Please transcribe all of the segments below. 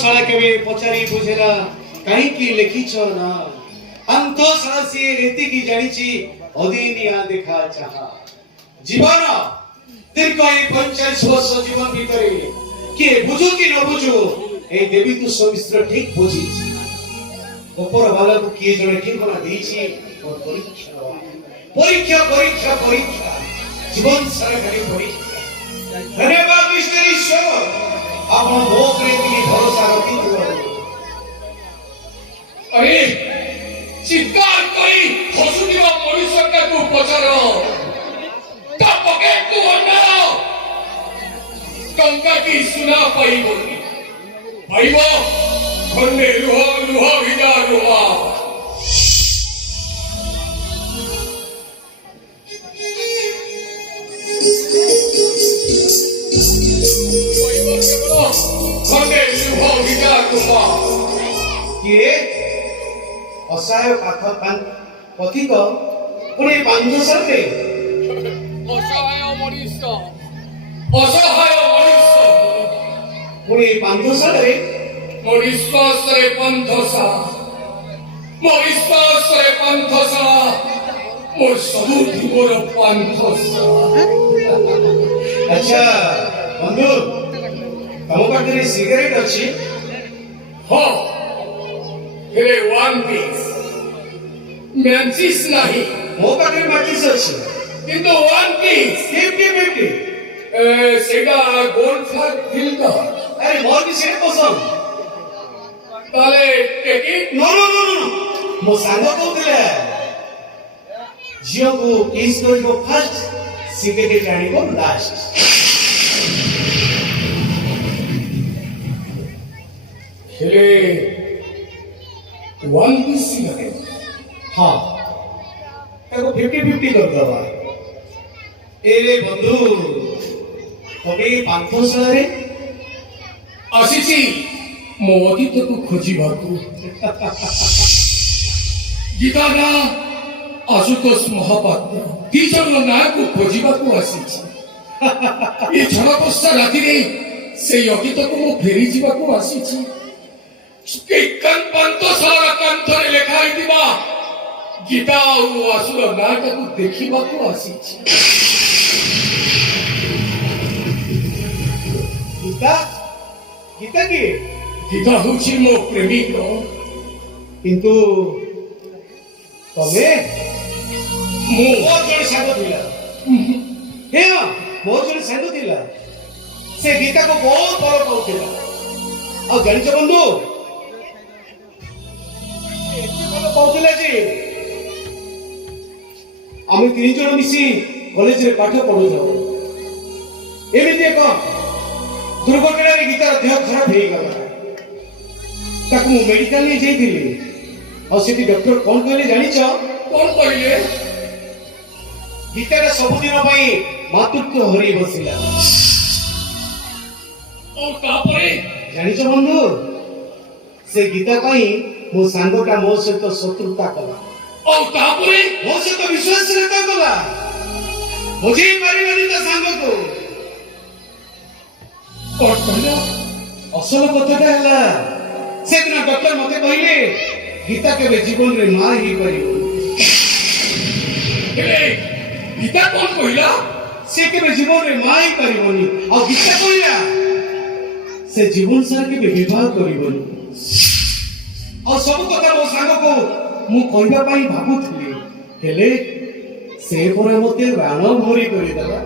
शाला केवे पचारी बुझेना कहीं की लिखिछ ना अंत शाला से एति की जानिछि अदिनिया देखा चाहा जीवन दीर्घ 45 वर्ष जीवन ভিতরে কে বুঝো কি ন বুঝো এই দেবী তো সবিস্ত্র ঠিক বুঝিছি উপর ভালো কি জনে ঠিকনা দিয়েছি और পরীক্ষা পরীক্ষা পরীক্ষা পরীক্ষা জীবন সারা খালি পরীক্ষা ধন্যবাদ মিস্টার ঈশ্বর आपन भोग रे की भरोसा रखी अरे चित्कार करी हसुदिबा मनुष्य को पचार ता पकेट को अंडा कंका की सुना पाइबो भाईबो खन्ने रुहा रुहा विदा रुहा खन्ने रुहा विदा रुहा किए असहाय कान पथिक पुणे बांधसरे असहाय मनुष्य पुणे बांधसरे मनुष्य पंथसा मोर सबुठी मोर पंथसा अच्छा बंधु तम पाखरे सिगरेट अछि हो हेरे वन पीस मेंसिस नहीं मो पाखरे माचिस अछि किंतु वन पीस 50-50 सेगा गोल्ड फ्लैग फिल्टर अरे मोर भी से पसंद ताले take it no no no no मो सांग कहउतले झियो को किस करिबो फर्स्ट सिगरेट आनिबो लास्ट हेले वन पीस सिगरेट हाँ ताको 50-50 कर दवा एरे बंधु तबे पांथशाला रे आसीची मोदी तो को खोजिबाकू गीताना आशुतोष महापात्र टीचर ना को खोजिबाकू आसीची ए छड़ा पस्ता राती रे से योगित को मो फेरी जीवाकू आसीची के कन पांथशाला कंठरे लेखाई दिबा गीता और आसुर नाटक को देखिबाकू आसीची गीता गीता की गीता होची मो प्रेमिक किंतु तबे मो मोर जण सांग थिला हे मोर जण सांग थिला से गीता को बहुत भल पाउथिला आ गणित बंधु एते भल पाउथिला जे आमे तीन जण मिसी कॉलेज रे पाठ पढु जाऊ एमिति एक दुर्घटना रे गीता देह खराब हे गला ताकू मेडिकल ले जाइथिली और सेठी डॉक्टर कोन कहले जानि छ कौन कहले गीतार सबुदिन पई मातृत्व हरि बसिला और तापरे जानि छ बंधु से गीता पई मो सांगटा मो सहित शत्रुता कला और तापरे मो सहित विश्वासघात कला मुझे मारिलानी ता सांग को और कहला असल कथाटा हला से दिन डॉक्टर मते कहले गीता के जीवन रे मां ही परियो हेले गीता कौन कहला से के जीवन रे मां ही परिबोनी और गीता कहला से जीवन सार के विवाह करिबोनी और सब कथा मो सांग को मु कहबा पई भाबुथली हेले से परे मते राण भरी करि देला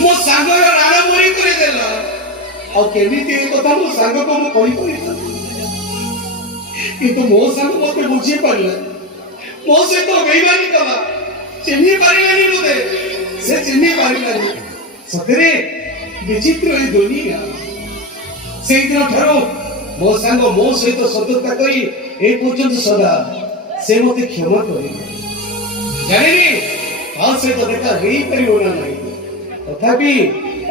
मो सांग राण भरी करि देला और केमिति कथा मो सांग को मु कहि करि किंतु मो सांग मते बुझी पारला मो से तो बेईमानी कला चिन्ही पारिलानी मते से चिन्ही पारिलानी सतरे विचित्र ए दुनिया से दिन ठरो मो सांग मो सहित शत्रुता करी ए पर्यंत सदा से मते क्षमा करी जानिनी आ सहित देखा हेई परिबो ना नाही तथापि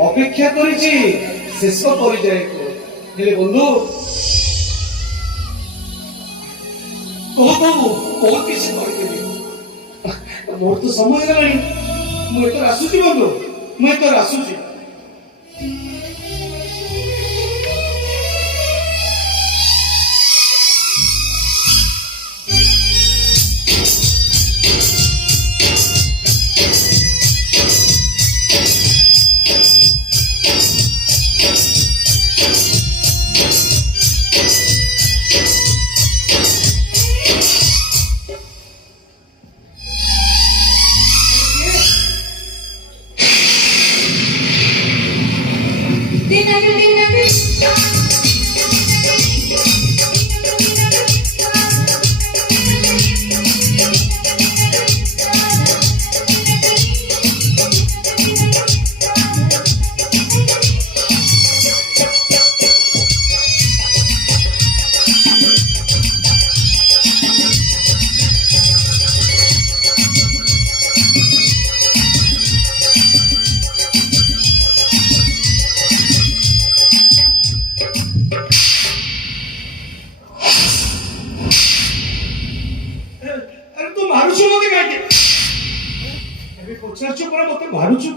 अपेक्षा करिछि शेष परिचय को हेले बंधु कौन किसी करी मोर तो समय गलानी मु तो आसुची बंधु मु तो आसुची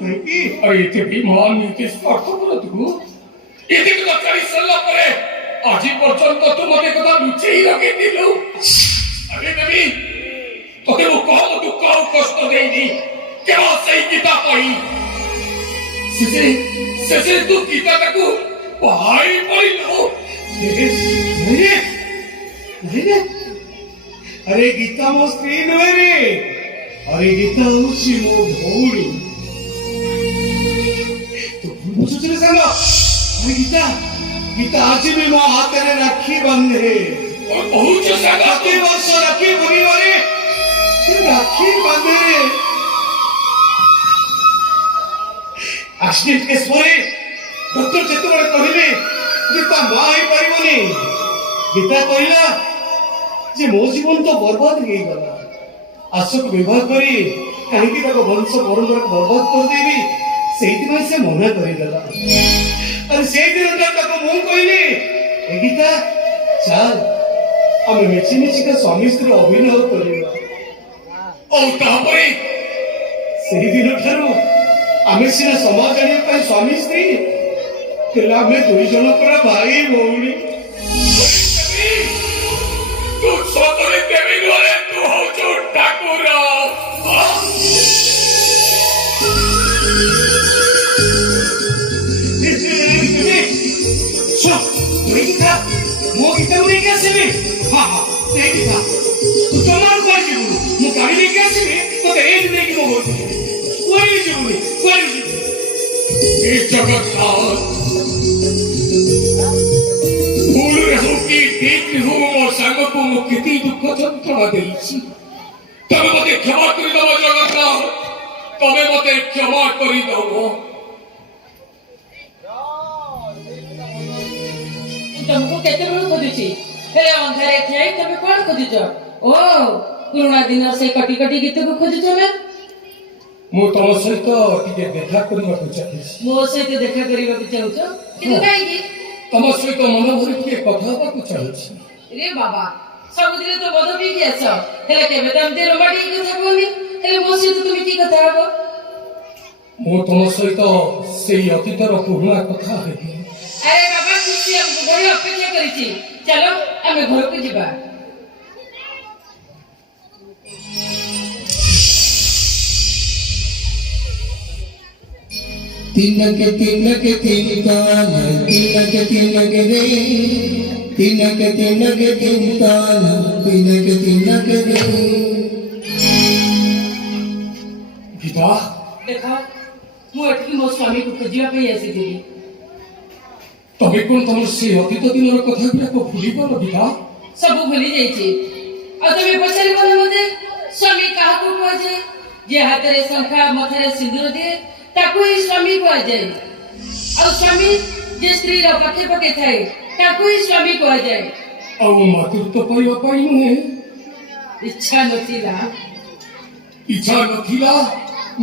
କାହିଁକି? ଆଉ ଏତେ ବିମାନ ଏତେ ସ୍ୱାର୍ଥପର ତୁ ଏତେ କଥା ଚାଲି ସାରିଲା ପରେ ଆଜି ପର୍ଯ୍ୟନ୍ତ ତୁ ମତେ କଥା ଲୁଚେଇ ରଖିଥିଲୁ। ଆରେ ଦେବୀ ତତେ ମୁଁ କମ ଦୁଃଖ ଆଉ କଷ୍ଟ ଦେଇନି କେବଳ ସେଇ ଗୀତା ପାଇଁ। ଶେଷରେ ତୁ ଗୀତାଟାକୁ ପାଇ ପାରିଲୁ। अरे गीता मो स्त्री नुहे रे, अरे गीता हूँ मो भौणी। तो भूल बुझुଛୁ रे साଙ୍ଗ। अरे गीता गीता आज भी मो हाथ रे राखी बंधे। ବହୁତ ସାଙ୍ଗ प्रति वर्ष राखी बनिबारे से राखी बंधे। एक्सीडेंट केस ପରେ डॉक्टर ଯେତେବେଳେ କହିଲେ गीता ମା ହେଇ ପାରିବନି, गीता କହିଲା যে ମୋ ଜୀବନ ତ ବର୍ବାଦ ହେଇଗଲା। ଆଶକୁ ବିବାହ କରି କାହିଁକି ତାଙ୍କ ବଂଶ ପରମ୍ପରାକୁ ବର୍ବାଦ କରିଦେବି, ସେଇଥିପାଇଁ ସେ ମନା କରିଦେଲା। ଆରେ ସେଇଦିନଟା ତାକୁ ମୁଁ କହିଲି ଏ ଗୀତା ଚାଲ ଆମେ ମିଶିମିଶିକା ସ୍ୱାମୀ ସ୍ତ୍ରୀ ଅଭିନୟ କରିବା। ଆଉ ତାପରେ ସେଇଦିନ ଠାରୁ ଆମେ ସିନା ସମାଜ ଜାଣିବା ପାଇଁ ସ୍ୱାମୀ ସ୍ତ୍ରୀ, ହେଲେ ଆମେ ଦୁଇ ଜଣ ପୁରା ଭାଇ ଭଉଣୀ। ତୁ ସତରେ ଦେବୀ ନୁହେଁ, ତୁ ହଉଛୁ ଠାକୁର। ମୋ ଗୀତାକୁ ନେଇକି ଆସିବି। ହଁ ହଁ ସେଇ ଗୀତା ତୁ ଜମାରୁ କୁଆଡେ ଯିବୁନି। ମୁଁ ଗାଡି ନେଇକି ଆସିବି, ତୋତେ ଏଇଠି ନେଇକି ମୋ ଘରକୁ ଯିବି। କୁଆଡେ ଯିବୁନି, କୁଆଡେ ଯିବୁନି। ଏ ଜଗନ୍ନାଥ ଭୁଲରେ ହଉ କି ଠିକରେ ହଉ ମୋ ସାଙ୍ଗକୁ ମୁଁ କେତେ ଦୁଃଖ ଯନ୍ତ୍ରଣା ଦେଇଛି। ତମେ ମତେ କ୍ଷମା କରିଦବ ଜଗନ୍ନାଥ, ତମେ ମତେ କ୍ଷମା କରିଦବ। ତମକୁ କେତେବେଳୁ ଖୋଜୁଛି, ହେଲେ ଅନ୍ଧାରେ ଠିଆଇ ତମେ କଣ ଖୋଜୁଛ? ଓ ପୁରୁଣା ଦିନର ସେଇ କଟି କଟି ଗୀତକୁ ଖୋଜୁଛ ନା? ମୁଁ ତମ ସହିତ ଟିକେ ଦେଖା କରିବାକୁ ଚାହୁଁଛି। ମୋ ସହିତ ଦେଖା କରିବାକୁ ଚାହୁଁଛ, କିନ୍ତୁ କାହିଁକି? ତମ ସହିତ ମନ ଭରି ଟିକେ କଥା ହେବାକୁ ଚାହୁଁଛି। ରେ ବାବା, ସବୁଦିନ ତ ମଦ ପିଇକି ଆସ, ହେଲେ କେବେ ତ ଏମିତି ରୋମାଣ୍ଟିକ କଥା କୁହନି। ହେଲେ ମୋ ସହିତ তুমি কি କଥା ହବ? ମୁଁ ତମ ସହିତ ସେଇ ଅତୀତର ପୁରୁଣା କଥା ହେବି। ଆରେ ବାବା, ଖୁସି ଆମକୁ ବଡ ଅପେକ୍ଷା କରିଛି। ଚାଲ ଆମେ ଘରକୁ ଯିବା। तिनक तिनक तिनकान तिनक तिनक रे तिनक तिनक तिनकान तिनक तिनक रे। ଗୀତା ଦେଖ, ମୁଁ ଏଠିକି ମୋ ସ୍ୱାମୀକୁ ଖୋଜିବା ପାଇଁ ଆସିଥିଲି। ତମେ କଣ ତମର ସେ ଅତୀତ ଦିନର କଥା ଗୁଡାକ ଭୁଲିଗଲ ଗୀତା? ସବୁ ଭୁଲି ଯାଇଛି। ଆଉ ତମେ ପଚାରିବ ନା ମତେ ସ୍ୱାମୀ କାହାକୁ କୁହାଯାଏ? ଯେ ହାତରେ ଶଙ୍ଖା ମଥାରେ ସିନ୍ଦୁର ଦିଏ ତାକୁ ହିଁ ସ୍ୱାମୀ କୁହାଯାଏ। ଆଉ ସ୍ୱାମୀ ଯେ ସ୍ତ୍ରୀର ପାଖେ ପାଖେ ଥାଏ ତାକୁ ହିଁ ସ୍ୱାମୀ କୁହାଯାଏ। ଆଉ ମାତୃତ୍ୱ କରିବା ପାଇଁ ନୁହେଁ? ଇଚ୍ଛା ନଥିଲା। ଇଚ୍ଛା ନଥିଲା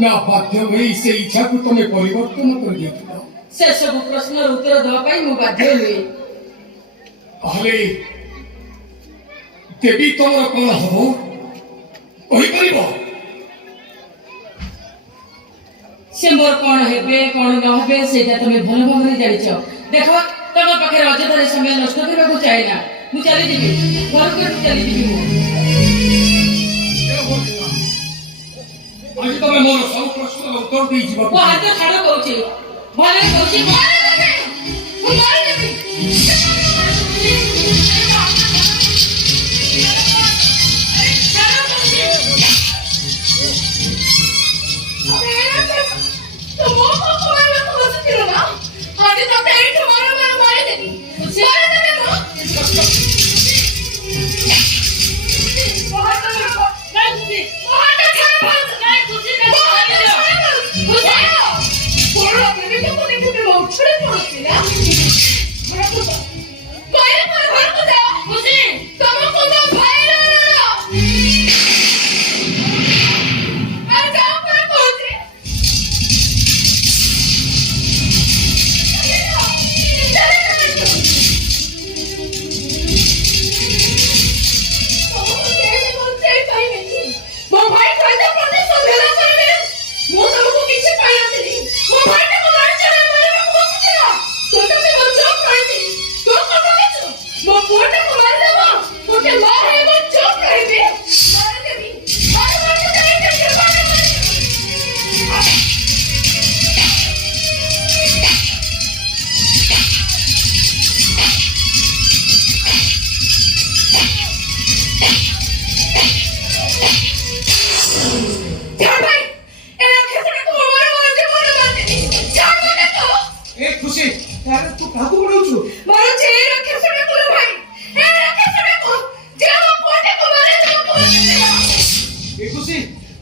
ନା ବାଧ୍ୟ ହୋଇ ସେ ଇଚ୍ଛାକୁ ତମେ ପରିବର୍ତ୍ତନ କରିଦେଇଥିଲ? ସେ ସବୁ ପ୍ରଶ୍ନର ଉତ୍ତର ଦେବା ପାଇଁ ମୁଁ ବାଧ୍ୟ ହୁଏ। ତାହେଲେ ଦେବୀ ତମର କଣ ହବ କହିପାରିବ? ସେ ମୋର କଣ ହେବେ କଣ ନ ହେବେ ସେଇଟା ତମେ ଭଲ ଭାବରେ ଜାଣିଛ। ଦେଖ, ତମ ପାଖରେ ଅଯଥାରେ ସମୟ ନଷ୍ଟ କରିବାକୁ ଚାହେଁନା। ମୁଁ ଚାଲିଯିବି, ଘରକୁ ଚାଲିଯିବି। ଆଜି ତମେ ମୋର ସବୁ ପ୍ରଶ୍ନର ଉତ୍ତର ଦେଇଯିବାକୁ ମୋ ହାତ ଛାଡ଼ କହୁଛି, ଭଲରେ କହୁଛି, ମୁଁ ମରିଯିବି।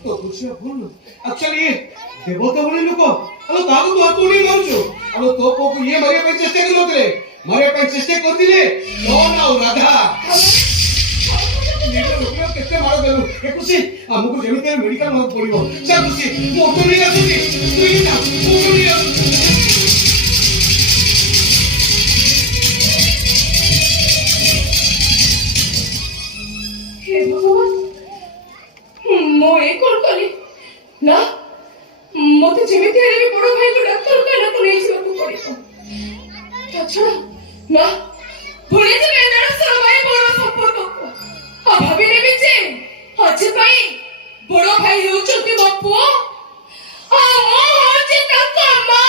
तो कुछ भूल एक्चुअली ये देवता बोले लोग अलो कागु तो तू नहीं मानছো अलो तो को ये मरे पे चेष्टा करलो तले मरे पे चेष्टा करतिले कौन और राधा ये लोग केते मार देलु ए खुशी हमको जेमिते मेडिकल मत पड़िबो चल खुशी मो तो नहीं आसुची तू ही जा मो तो नहीं आसुची हे भगवान ମୁଁ ଏ କଣ କଲି ନା ମତେ ଯେମିତି ହେଲେ ବି ବଡ ଭାଇକୁ ଡାକ୍ତରଖାନାକୁ ନେଇଯିବାକୁ ପଡିବ ତାଛଡା ନା ଭୁଲିଯିବେ ଦେଢ଼ଶୁର ଭାଇ ବଡ ସମ୍ପର୍କକୁ ଆଉ ଭାବିନେବି ଯେ ଆଜି ପାଇଁ ବଡ ଭାଇ ହେଉଛନ୍ତି ମୋ ପୁଅ ଆଉ ମୁଁ ହଉଛି ତାଙ୍କ ମା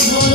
Oh